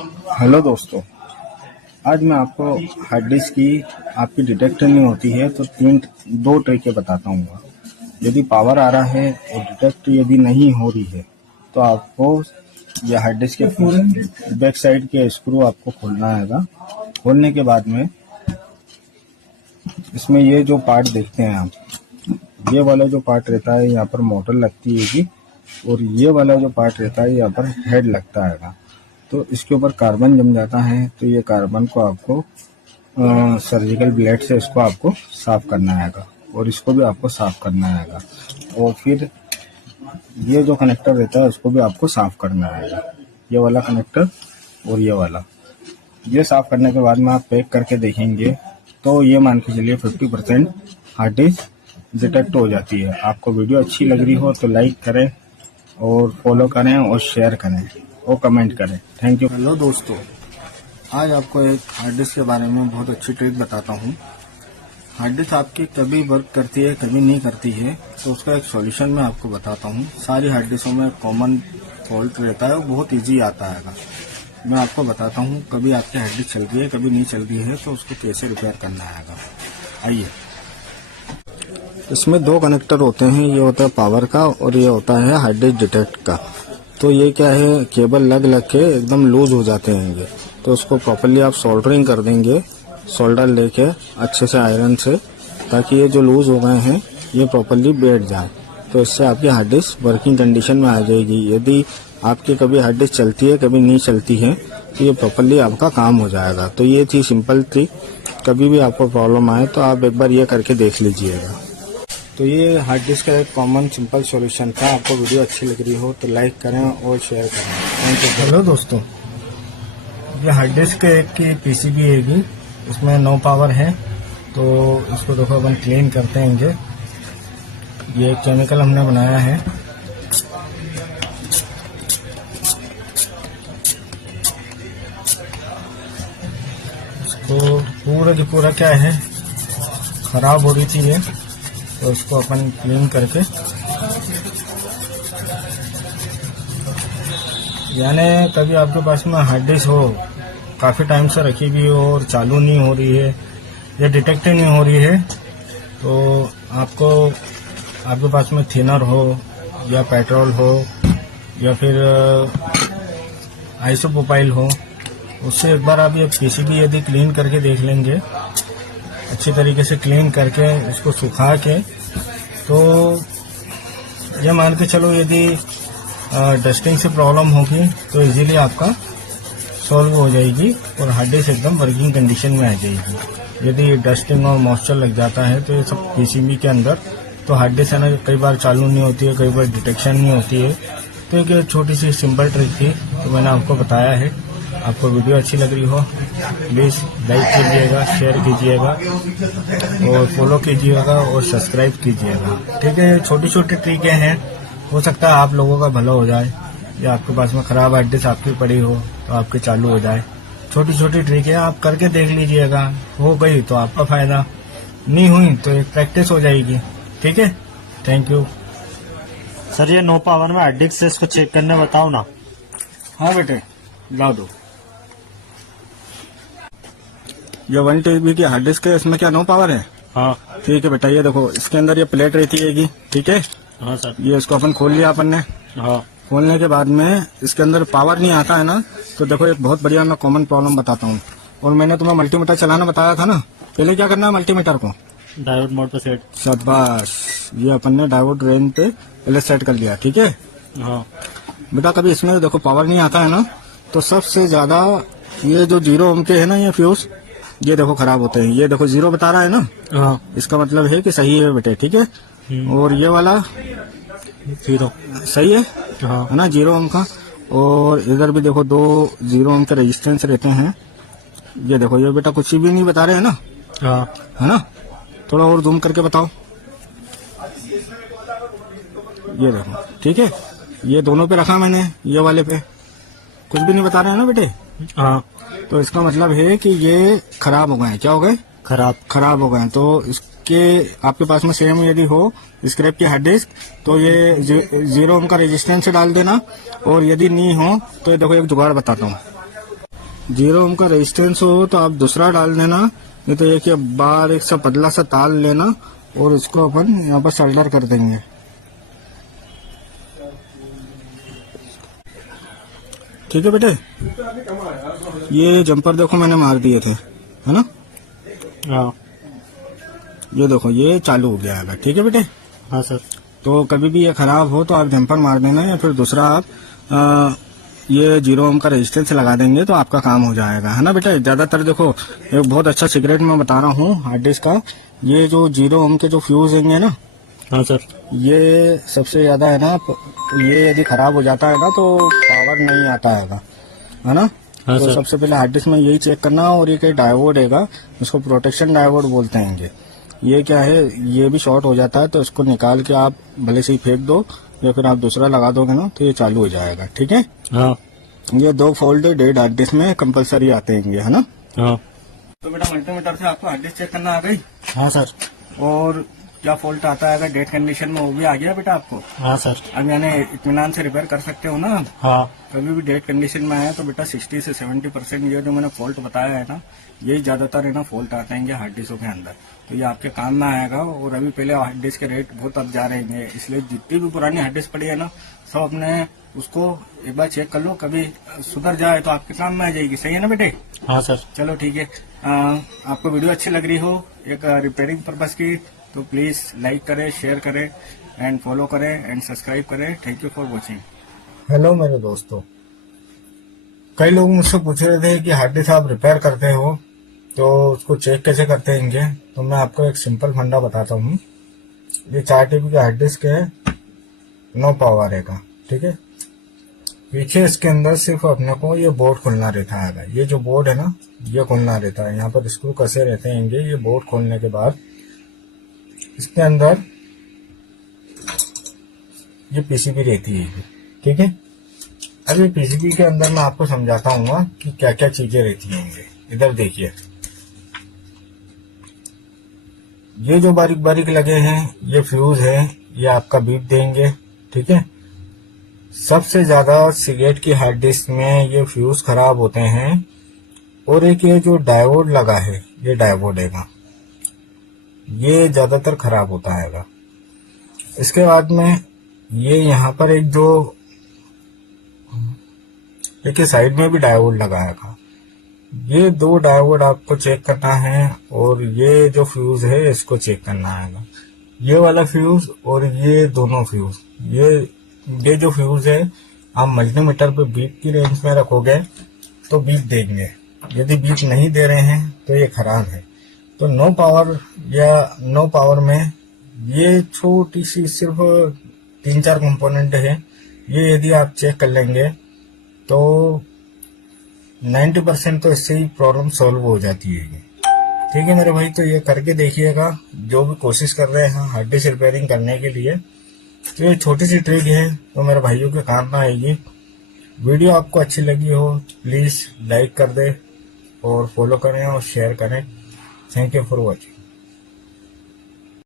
Hello दोस्तों, आज मैं आपको हार्ड डिस्क की आपकी डिटेक्ट नहीं होती है तो दो ट्रिकें बताता हूँ। यदि पावर आ रहा है और डिटेक्ट यदि नहीं हो रही है तो आपको यह हार्ड डिस्क के बैक साइड के स्क्रू आपको खोलना है। खोलने के बाद में इसमें ये जो पार्ट देखते हैं आप, ये वाला जो पार्ट रहता है यहाँ पर मोटर लगती है और ये वाला जो पार्ट रहता है यहाँ पर हेड लगता है। तो इसके ऊपर कार्बन जम जाता है तो ये कार्बन को आपको सर्जिकल ब्लेड से इसको आपको साफ करना आएगा और इसको भी आपको साफ करना आएगा। और फिर ये जो कनेक्टर रहता है उसको भी आपको साफ करना आएगा, ये वाला कनेक्टर और ये वाला। ये साफ करने के बाद में आप पैक करके देखेंगे तो ये मान के चलिए 50% हार्ड डिस्क डिटेक्ट हो जाती है। आपको वीडियो अच्छी लग रही हो तो लाइक करें और फॉलो करें और शेयर करें और कमेंट करें। Thank you. हेलो दोस्तों, आज आपको एक हार्ड डिस्क के बारे में बहुत अच्छी ट्रिक बताता हूँ। हार्ड डिस्क आपकी कभी वर्क करती है कभी नहीं करती है तो उसका एक सॉल्यूशन मैं आपको बताता हूँ। सारी हार्ड डिस्कों में कॉमन फॉल्ट रहता है, वो बहुत इजी आता है। मैं आपको बताता हूँ कभी आपकी हार्ड डिस्क चल रही है कभी नहीं चल रही है तो उसको कैसे रिपेयर करना आएगा। आइए, इसमें दो कनेक्टर होते हैं, ये होता है पावर का और ये होता है हार्ड डिस्क डिटेक्ट का। तो ये क्या है, केबल लग के एकदम लूज हो जाते हैं तो उसको प्रॉपर्ली आप सोल्डरिंग कर देंगे, सोल्डर लेके अच्छे से आयरन से, ताकि ये जो लूज हो गए हैं ये प्रॉपर्ली बैठ जाए। तो इससे आपकी हार्ड डिस्क वर्किंग कंडीशन में आ जाएगी। यदि आपकी कभी हार्ड डिस्क चलती है कभी नहीं चलती है तो ये प्रॉपर्ली आपका काम हो जाएगा। तो ये थी सिंपल ट्रिक। कभी भी आपको प्रॉब्लम आए तो आप एक बार ये करके देख लीजिएगा। तो ये हार्ड डिस्क का एक कॉमन सिंपल सॉल्यूशन था। आपको वीडियो अच्छी लग रही हो तो लाइक करें और शेयर करें। Thank you. हेलो दोस्तों, ये हार्ड डिस्क की पीसीबी है, इसमें नो पावर है। तो इसको देखो अपन क्लीन करते हैं। ये केमिकल हमने बनाया है, इसको पूरा की पूरा क्या है खराब हो रही थी ये, तो इसको अपन क्लीन करके, यानी कभी आपके पास में हार्ड डिस्क हो काफ़ी टाइम से रखी हुई हो और चालू नहीं हो रही है या डिटेक्ट नहीं हो रही है तो आपको आपके पास में थिनर हो या पेट्रोल हो या फिर आइसोप्रोपाइल हो, उससे एक बार आप ये पीसीबी यदि क्लीन करके देख लेंगे, अच्छी तरीके से क्लीन करके इसको सुखा के, तो ये मान के चलो यदि डस्टिंग से प्रॉब्लम होगी तो इजीली आपका सॉल्व हो जाएगी और हार्ड डिस्क एकदम वर्किंग कंडीशन में आ जाएगी। यदि डस्टिंग और मॉइस्चर लग जाता है तो ये सब पीसीबी के अंदर, तो हार्ड डिस्क है ना कई बार चालू नहीं होती है, कई बार डिटेक्शन नहीं होती है। तो एक छोटी सी सिंपल ट्रिक थी तो मैंने आपको बताया है। आपको वीडियो अच्छी लग रही हो प्लीज़ लाइक कीजिएगा, शेयर कीजिएगा और फॉलो कीजिएगा और सब्सक्राइब कीजिएगा। ठीक है, छोटी छोटी ट्रिकें हैं, हो सकता है आप लोगों का भला हो जाए या आपके पास में खराब हार्ड डिस्क आपकी पड़ी हो तो आपके चालू हो जाए। छोटी छोटी ट्रिकें आप करके देख लीजिएगा, हो गई तो आपका फायदा, नहीं हुई तो एक प्रैक्टिस हो जाएगी। ठीक है, थैंक यू। सर ये नो पावर में हार्ड डिस्क से इसको चेक करने बताओ ना। हाँ बेटे, ला दो। ये 1 TB की हार्ड डिस्क है, इसमें क्या नो पावर है? हाँ ठीक है बेटा, ये देखो इसके अंदर ये प्लेट रहती है, ठीक है। हाँ सर। ये इसको अपन खोल लिया अपन ने। हाँ, खोलने के बाद में इसके अंदर पावर नहीं आता है ना, तो देखो एक बहुत बढ़िया मैं कॉमन प्रॉब्लम बताता हूँ। और मैंने तुम्हें मल्टीमीटर चलाना बताया था ना, पहले क्या करना है मल्टीमीटर को डायोड मोड पे सेट। शाबाश, ये अपन ने डायोड रेंज पे पहले सेट कर लिया। ठीक है हाँ बेटा, कभी इसमें देखो पावर नहीं आता है ना, तो सबसे ज्यादा ये जो 0 ओम के है ना ये फ्यूज, ये देखो खराब होते हैं। ये देखो 0 बता रहा है ना, हाँ, इसका मतलब है कि सही है बेटे। ठीक है, और ये वाला 0 सही है, हाँ है ना 0 ओम का। और इधर भी देखो 2 0 ओम के रेजिस्टेंस रहते हैं। ये देखो ये बेटा कुछ भी नहीं बता रहे हैं ना, हाँ, है ना। थोड़ा और जूम करके बताओ, ये देखो। ठीक है, ये दोनों पे रखा मैंने, ये वाले पे कुछ भी नहीं बता रहे हैं ना बेटे। हाँ, तो इसका मतलब है कि ये खराब हो गए। क्या हो गए? खराब हो गए। तो इसके आपके पास में सेम यदि हो स्क्रैप की हार्ड डिस्क तो ये 0 ओम का रेजिस्टेंस डाल देना। और यदि नहीं हो तो देखो एक जुगाड़ बताता हूँ। 0 ओम का रेजिस्टेंस हो तो आप दूसरा डाल देना, नहीं तो एक बार एक सा पतला सा तार लेना और इसको अपन यहाँ पर सोल्डर कर देंगे। ठीक है बेटे, ये जंपर देखो मैंने मार दिए थे, है ना। हाँ ये देखो ये चालू हो गया है। ठीक है बेटे, हाँ सर। तो कभी भी ये खराब हो तो आप जंपर मार देना या फिर दूसरा आप ये 0 ओम का रेजिस्टेंस लगा देंगे तो आपका काम हो जाएगा, है ना बेटा। ज्यादातर देखो एक बहुत अच्छा सीक्रेट मैं बता रहा हूँ हार्ड डिस्क का, ये जो 0 ओम के जो फ्यूज होंगे ना, हाँ सर। ये सबसे ज्यादा है ना, ये यदि खराब हो जाता है ना तो पावर नहीं आता है ना। हाँ तो सर। सबसे पहले हार्ड डिस्क में यही चेक करना। और ये कई डायोड हैगा, इसको प्रोटेक्शन डायोड बोलते हैं। ये क्या है, ये भी शॉर्ट हो जाता है तो इसको निकाल के आप भले से ही फेंक दो या फिर आप दूसरा लगा दोगे ना तो ये चालू हो जाएगा। ठीक है, हाँ ये 2 फोल्ड डेड हार्ड डिस्क में कंपलसरी आते हैं, है ना। हाँ। तो बेटा मल्टीमीटर से आपको हार्ड डिस्क चेक करना आ गई। हाँ सर। और क्या फॉल्ट आता है अगर डेड कंडीशन में वो भी आ गया बेटा आपको। हाँ सर। अब यानी इत्मीनान से रिपेयर कर सकते हो ना। हाँ कभी भी डेड कंडीशन में आया तो बेटा 60 से 70% ये जो मैंने फॉल्ट बताया है ना, यही ज्यादातर है ना फॉल्ट आते हैं हार्ड डिस्कों के अंदर। तो ये आपके काम में आएगा। और अभी पहले हार्ड डिस्क के रेट बहुत अब जा रहे हैं, इसलिए जितनी भी पुरानी हार्ड डिस्क पड़ी है ना सब अपने उसको एक बार चेक कर लो, कभी सुधर जाए तो आपके काम में आ जाएगी। सही है ना बेटे। हाँ सर। चलो ठीक है, आपको वीडियो अच्छी लग रही हो एक रिपेयरिंग पर्पज की तो प्लीज लाइक करें, शेयर करें एंड फॉलो करें एंड सब्सक्राइब करें। Thank you for watching. Hello मेरे दोस्तों, कई लोग मुझसे पूछ रहे थे कि हार्ड डिस्क आप रिपेयर करते हो तो उसको चेक कैसे करते हैं। तो मैं आपको एक सिंपल फंडा बताता हूँ। ये 4 TB का हार्ड डिस्क है, नो पावर है का। ठीक है, पीछे इसके अंदर सिर्फ अपने को ये बोर्ड खोलना रहता है। ये जो बोर्ड है ना ये खोलना रहता है, यहाँ पर स्क्रू कसे रहते हैं। ये बोर्ड खोलने के बाद इसके अंदर ये पीसीबी रहती है। ठीक है, अब ये पीसीबी के अंदर मैं आपको समझाता हूँ कि क्या क्या चीजें रहती हैं। इधर देखिए, ये जो बारीक बारीक लगे हैं ये फ्यूज है, ये आपका बीप देंगे। ठीक है, सबसे ज्यादा सिगरेट की हार्ड डिस्क में ये फ्यूज खराब होते हैं। और एक ये जो डायोड लगा है, ये डायोड है, ये ज्यादातर खराब होता है। इसके बाद में ये यहाँ पर एक जो एक साइड में भी डायोड लगाया था, ये 2 डायोड आपको चेक करना है। और ये जो फ्यूज है इसको चेक करना है, ये वाला फ्यूज और ये दोनों फ्यूज। ये जो फ्यूज है आप मल्टीमीटर पे बीप की रेंज में रखोगे तो बीप देंगे, यदि बीप नहीं दे रहे हैं तो ये खराब है। तो नो पावर या नो पावर में ये छोटी सी सिर्फ 3-4 कंपोनेंट है, ये यदि आप चेक कर लेंगे तो 90% तो इससे ही प्रॉब्लम सॉल्व हो जाती है। ठीक है मेरे भाई, तो ये करके देखिएगा जो भी कोशिश कर रहे हैं हार्ड डिस्क रिपेयरिंग करने के लिए। तो ये छोटी सी ट्रिक है तो मेरे भाइयों के काम में आएगी। वीडियो आपको अच्छी लगी हो प्लीज लाइक कर दे और फॉलो करें और शेयर करें। Thank you for watching.